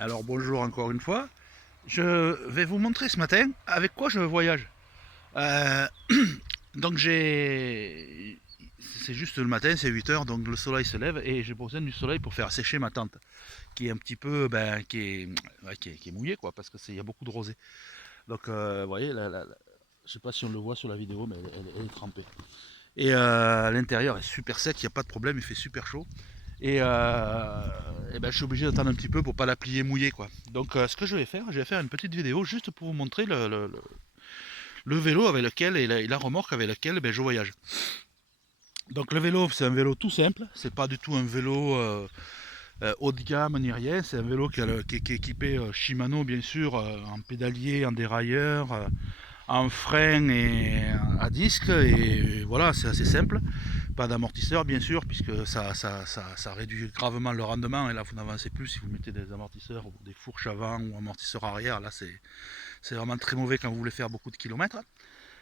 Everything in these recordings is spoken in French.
Alors bonjour encore une fois. Je vais vous montrer ce matin avec quoi je voyage. Euh, donc j'ai... C'est juste le matin, c'est 8 heures, donc le soleil se lève et j'ai besoin du soleil pour faire sécher ma tente, qui est un petit peu, qui est mouillée quoi, parce qu'il y a beaucoup de rosée. Donc vous voyez, je sais pas si on le voit sur la vidéo, mais elle est trempée. Et à l'intérieur est super sec, il n'y a pas de problème, il fait super chaud. Et ben, je suis obligé d'attendre un petit peu pour pas la plier mouillée quoi. Donc ce que je vais faire une petite vidéo juste pour vous montrer le vélo avec lequel et la remorque avec laquelle ben, je voyage. Donc le vélo c'est un vélo tout simple, c'est pas du tout un vélo haut de gamme ni rien, c'est un vélo qui est équipé Shimano bien sûr, en pédalier, en dérailleur, en frein et à disque et voilà c'est assez simple. Pas d'amortisseur bien sûr, puisque ça réduit gravement le rendement. Et là, vous n'avancez plus si vous mettez des amortisseurs ou des fourches avant ou amortisseurs arrière. Là, c'est vraiment très mauvais quand vous voulez faire beaucoup de kilomètres.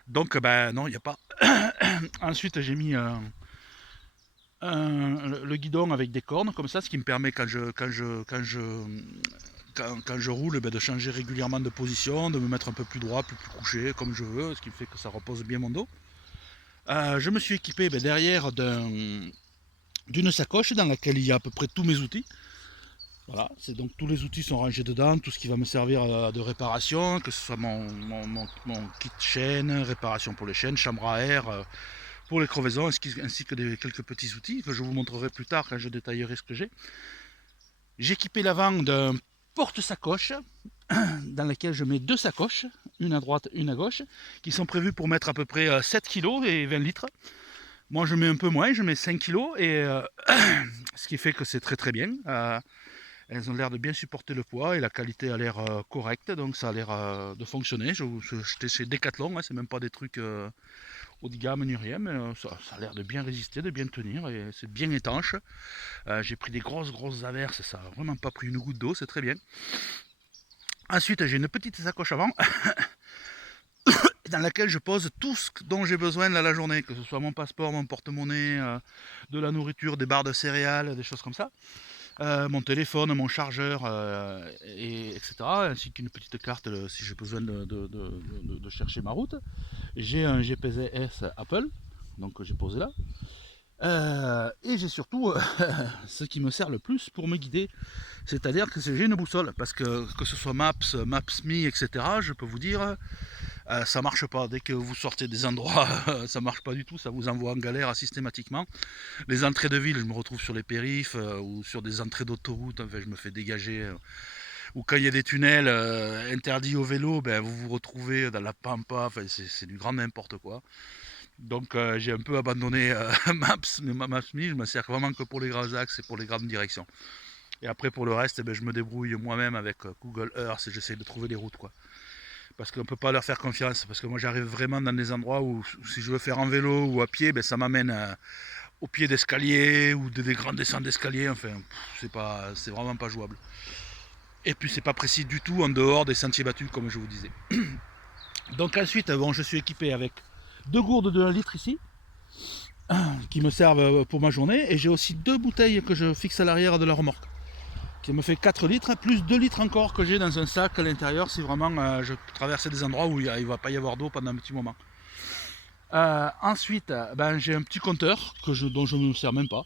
Donc, ben non, il n'y a pas. Ensuite, j'ai mis le guidon avec des cornes comme ça, ce qui me permet quand je roule ben, de changer régulièrement de position, de me mettre un peu plus droit, plus couché, comme je veux, ce qui fait que ça repose bien mon dos. Je me suis équipé ben, derrière d'une sacoche dans laquelle il y a à peu près tous mes outils. Voilà, c'est donc tous les outils sont rangés dedans, tout ce qui va me servir de réparation, que ce soit mon kit chaîne, réparation pour les chaînes, chambre à air, pour les crevaisons, ainsi que quelques petits outils que je vous montrerai plus tard quand je détaillerai ce que j'ai. J'ai équipé l'avant d'un porte-sacoche dans lequel je mets deux sacoches, une à droite, une à gauche, qui sont prévues pour mettre à peu près 7 kg et 20 litres. Moi je mets un peu moins, je mets 5 kg, et ce qui fait que c'est très très bien. Elles ont l'air de bien supporter le poids et la qualité a l'air correcte, donc ça a l'air de fonctionner. J'étais chez Decathlon, hein, c'est même pas des trucs haut de gamme ni rien, mais ça a l'air de bien résister, de bien tenir et c'est bien étanche. J'ai pris des grosses averses, ça a vraiment pas pris une goutte d'eau, c'est très bien. Ensuite, j'ai une petite sacoche avant dans laquelle je pose tout ce dont j'ai besoin de la journée, que ce soit mon passeport, mon porte-monnaie, de la nourriture, des barres de céréales, des choses comme ça. Mon téléphone, mon chargeur, etc. Ainsi qu'une petite carte si j'ai besoin de chercher ma route. J'ai un GPS Apple, donc j'ai posé là. Et j'ai surtout ce qui me sert le plus pour me guider, c'est-à-dire que j'ai une boussole, parce que ce soit Maps, Maps.me, etc., je peux vous dire, ça marche pas. Dès que vous sortez des endroits, ça marche pas du tout, ça vous envoie en galère systématiquement. Les entrées de ville, je me retrouve sur les périphes ou sur des entrées d'autoroute, enfin, je me fais dégager. Ou quand il y a des tunnels interdits au vélo, ben, vous vous retrouvez dans la pampa, enfin, c'est du grand n'importe quoi. Donc j'ai un peu abandonné Maps, mais Maps.me, je me sers vraiment que pour les grands axes et pour les grandes directions. Et après pour le reste, ben, je me débrouille moi-même avec Google Earth et j'essaie de trouver les routes quoi. Parce qu'on ne peut pas leur faire confiance, parce que moi j'arrive vraiment dans des endroits où si je veux faire en vélo ou à pied, ben, ça m'amène au pied d'escalier ou des grandes descentes d'escalier, enfin c'est vraiment pas jouable. Et puis c'est pas précis du tout en dehors des sentiers battus comme je vous disais. Donc ensuite bon, je suis équipé avec deux gourdes de 1 litre ici qui me servent pour ma journée et j'ai aussi deux bouteilles que je fixe à l'arrière de la remorque qui me fait 4 litres plus 2 litres encore que j'ai dans un sac à l'intérieur si vraiment je traverse des endroits où il ne va pas y avoir d'eau pendant un petit moment. Ensuite ben, j'ai un petit compteur dont je ne me sers même pas.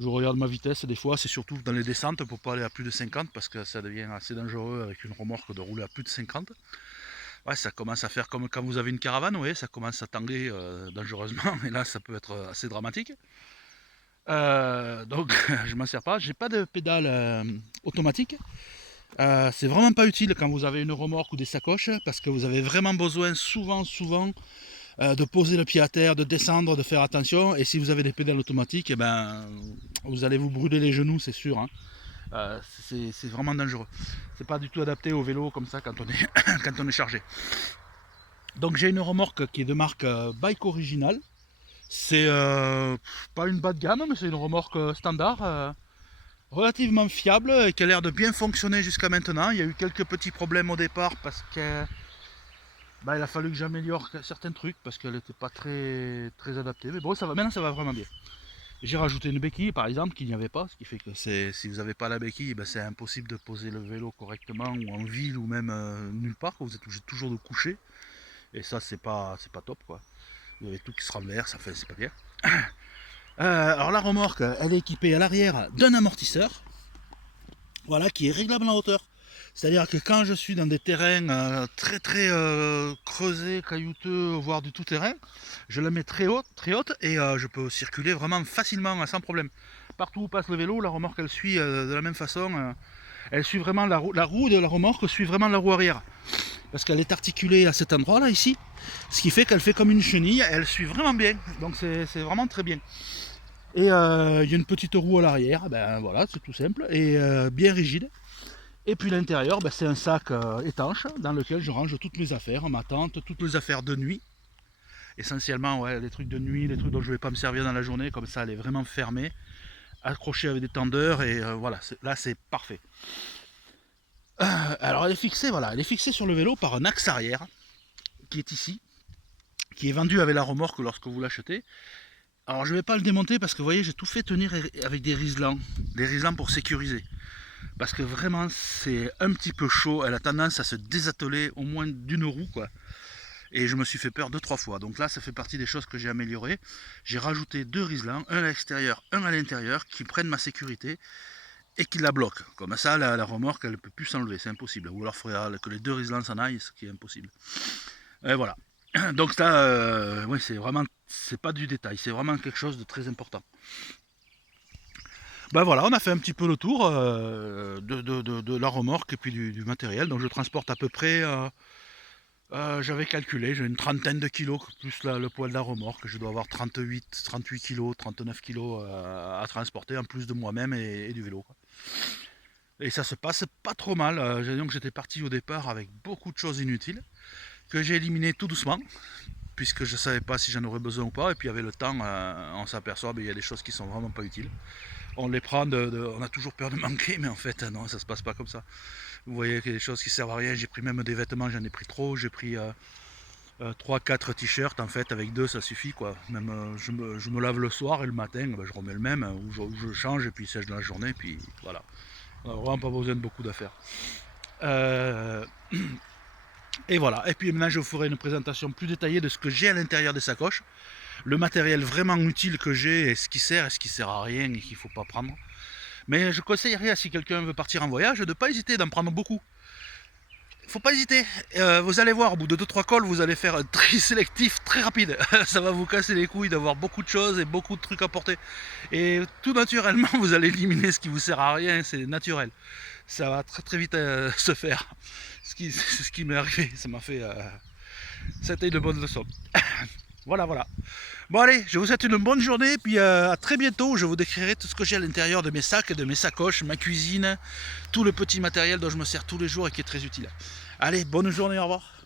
Je regarde ma vitesse des fois, c'est surtout dans les descentes pour pas aller à plus de 50 parce que ça devient assez dangereux avec une remorque de rouler à plus de 50. Ouais, ça commence à faire comme quand vous avez une caravane, ouais, ça commence à tanguer dangereusement et là ça peut être assez dramatique. Donc je m'en sers pas, j'ai pas de pédale automatique. C'est vraiment pas utile quand vous avez une remorque ou des sacoches parce que vous avez vraiment besoin souvent de poser le pied à terre, de descendre, de faire attention. Et si vous avez des pédales automatiques, eh ben, vous allez vous brûler les genoux, c'est sûr. Hein. C'est vraiment dangereux. C'est pas du tout adapté au vélo comme ça quand on est, quand on est chargé. Donc j'ai une remorque qui est de marque Bike Original. C'est pas une bas de gamme, mais c'est une remorque standard, relativement fiable et qui a l'air de bien fonctionner jusqu'à maintenant. Il y a eu quelques petits problèmes au départ parce que bah, il a fallu que j'améliore certains trucs parce qu'elle n'était pas très adaptée. Mais bon, ça va, maintenant ça va vraiment bien. J'ai rajouté une béquille par exemple qu'il n'y avait pas, ce qui fait que si vous n'avez pas la béquille, ben, c'est impossible de poser le vélo correctement ou en ville ou même nulle part, vous êtes obligé toujours de coucher. Et ça c'est pas top quoi. Vous avez tout qui se renverse, ça fait c'est pas bien. Alors la remorque, elle est équipée à l'arrière d'un amortisseur, voilà, qui est réglable en hauteur. C'est-à-dire que quand je suis dans des terrains très creusés, caillouteux, voire du tout terrain, je la mets très haute et je peux circuler vraiment facilement, sans problème. Partout où passe le vélo, la remorque elle suit de la même façon. Elle suit vraiment la roue de la remorque suit vraiment la roue arrière. Parce qu'elle est articulée à cet endroit là ici. Ce qui fait qu'elle fait comme une chenille, elle suit vraiment bien. Donc c'est vraiment très bien. Et il y a une petite roue à l'arrière, ben voilà, c'est tout simple, et bien rigide. Et puis l'intérieur, ben, c'est un sac étanche dans lequel je range toutes mes affaires, ma tente, toutes mes affaires de nuit. Essentiellement, ouais, les trucs de nuit, les trucs dont je ne vais pas me servir dans la journée, comme ça elle est vraiment fermée, accrochée avec des tendeurs, et voilà, là c'est parfait. Alors elle est fixée, voilà, elle est fixée sur le vélo par un axe arrière, qui est ici, qui est vendu avec la remorque lorsque vous l'achetez. Alors je ne vais pas le démonter parce que vous voyez, j'ai tout fait tenir avec des riselants pour sécuriser. Parce que vraiment c'est un petit peu chaud, elle a tendance à se désatteler au moins d'une roue quoi. Et je me suis fait peur 2-3 fois. Donc là ça fait partie des choses que j'ai améliorées. J'ai rajouté 2 riselants, un à l'extérieur, un à l'intérieur, qui prennent ma sécurité et qui la bloquent. Comme ça la remorque elle ne peut plus s'enlever, c'est impossible. Ou alors il faudrait que les 2 riselants s'en aillent, ce qui est impossible. Et voilà. Donc ça, oui, c'est pas du détail, c'est vraiment quelque chose de très important. Ben voilà, on a fait un petit peu le tour de la remorque et puis du matériel. Donc je transporte à peu près, j'avais calculé, j'ai une trentaine de kilos plus le poids de la remorque. Je dois avoir 38 kilos, 39 kilos à transporter en plus de moi-même et du vélo, quoi. Et ça se passe pas trop mal. Donc j'étais parti au départ avec beaucoup de choses inutiles que j'ai éliminées tout doucement, puisque je ne savais pas si j'en aurais besoin ou pas. Et puis avec le temps, on s'aperçoit qu'il y a des choses qui sont vraiment pas utiles. On les prend, on a toujours peur de manquer, mais en fait non, ça se passe pas comme ça. Vous voyez qu'il y a des choses qui servent à rien. J'ai pris même des vêtements, j'en ai pris trop. J'ai pris 3-4 t-shirts, en fait avec 2 ça suffit quoi. Même je me lave le soir et le matin ben, je remets le même, ou je change et puis il sèche dans la journée, puis voilà. On n'a vraiment pas besoin de beaucoup d'affaires. Et voilà, et puis maintenant je vous ferai une présentation plus détaillée de ce que j'ai à l'intérieur des sacoches, le matériel vraiment utile que j'ai, et ce qui sert et ce qui sert à rien et qu'il ne faut pas prendre. Mais je conseillerais, si quelqu'un veut partir en voyage, de ne pas hésiter d'en prendre beaucoup. Il ne faut pas hésiter, vous allez voir, au bout de 2-3 cols, vous allez faire un tri sélectif très rapide. Ça va vous casser les couilles d'avoir beaucoup de choses et beaucoup de trucs à porter. Et tout naturellement, vous allez éliminer ce qui vous sert à rien, c'est naturel. Ça va très vite se faire. C'est ce qui m'est arrivé, ça m'a fait... C'était une bonne leçon. Voilà. Bon allez, je vous souhaite une bonne journée, puis à très bientôt. Je vous décrirai tout ce que j'ai à l'intérieur de mes sacs, de mes sacoches, ma cuisine, tout le petit matériel dont je me sers tous les jours et qui est très utile. Allez, bonne journée, au revoir.